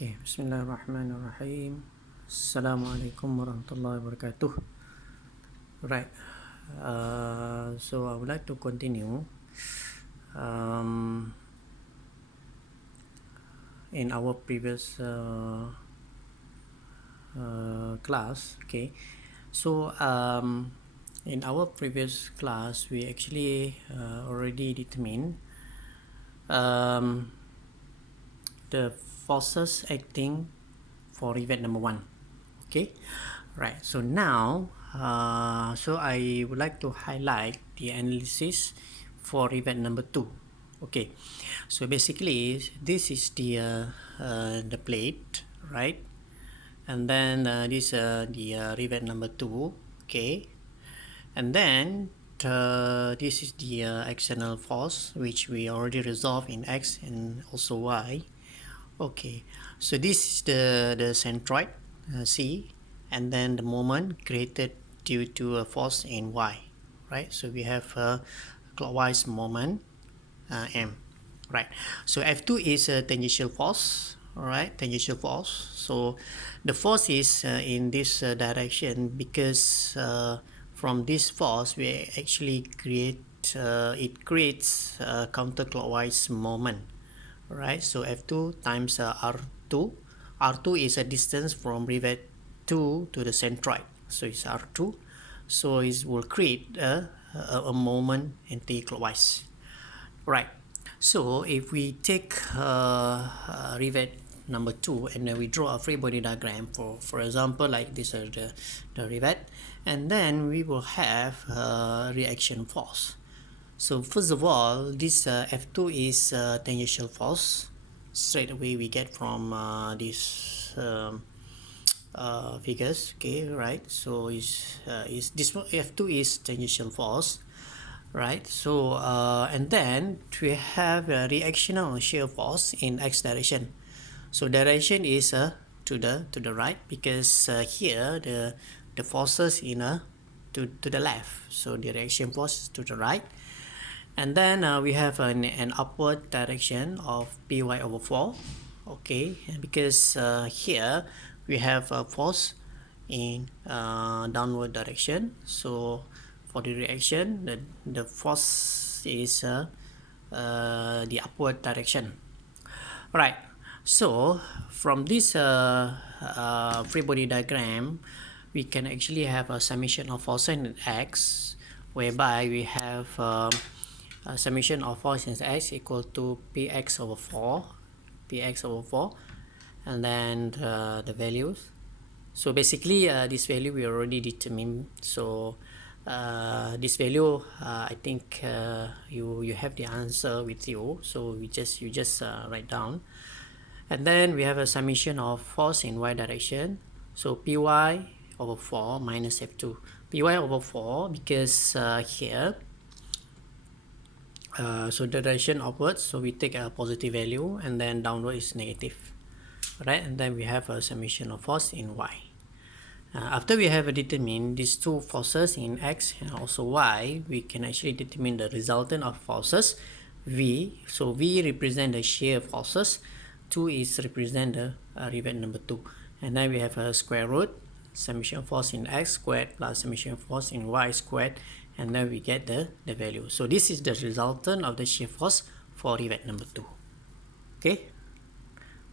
Okay, Bismillahirrahmanirrahim. Assalamualaikum warahmatullahi wabarakatuh. Right. So I would like to continue in our previous class. Okay. So in our previous class, we actually already determined the forces acting for rivet number 1. Okay, right. So now so I would like to highlight the analysis for rivet number 2. Okay, so basically this is the plate, right? And then this the rivet number 2. Okay, and then this is the external force which we already resolved in X and also Y. Okay, so this is the centroid C, and then the moment created due to a force in Y, right? So we have a clockwise moment M, right? So F2 is a tangential force, all right, tangential force. So the force is in this direction because from this force we actually create it creates a counterclockwise moment. Right, so F2 times R2. R2 is a distance from rivet 2 to the centroid, so it's R2. So it will create a moment anti-clockwise. Right, so if we take rivet number 2 and then we draw a free body diagram for example like this the rivet, and then we will have reaction force. So first of all, this F2 is tangential force. Straight away we get from these figures. Okay, right? So is this one F2 is tangential force, right? So and then we have a reactional shear force in X direction. So direction is to the right because here the forces in to the left. So the reaction force is to the right. And then we have an upward direction of Py over 4. Okay, because here we have a force in downward direction. So for the reaction, the force is the upward direction. Right. So from this free body diagram, we can actually have a summation of forces in X, whereby we have summation of force in X equal to Px over 4, and then the values. So basically this value we already determined. So this value I think you have the answer with you, so you just write down. And then we have a summation of force in Y direction, so Py over 4 minus F2. Py over 4 because here so the direction upwards, so we take a positive value, and then downward is negative, right? And then we have a summation of force in Y. After we have determined these two forces in X and also Y, we can actually determine the resultant of forces V. So V represent the shear forces, 2 is represent the rivet number 2, and then we have a square root summation of force in X squared plus summation of force in Y squared, and then we get the value. So this is the resultant of the shear force for rivet number 2. Okay.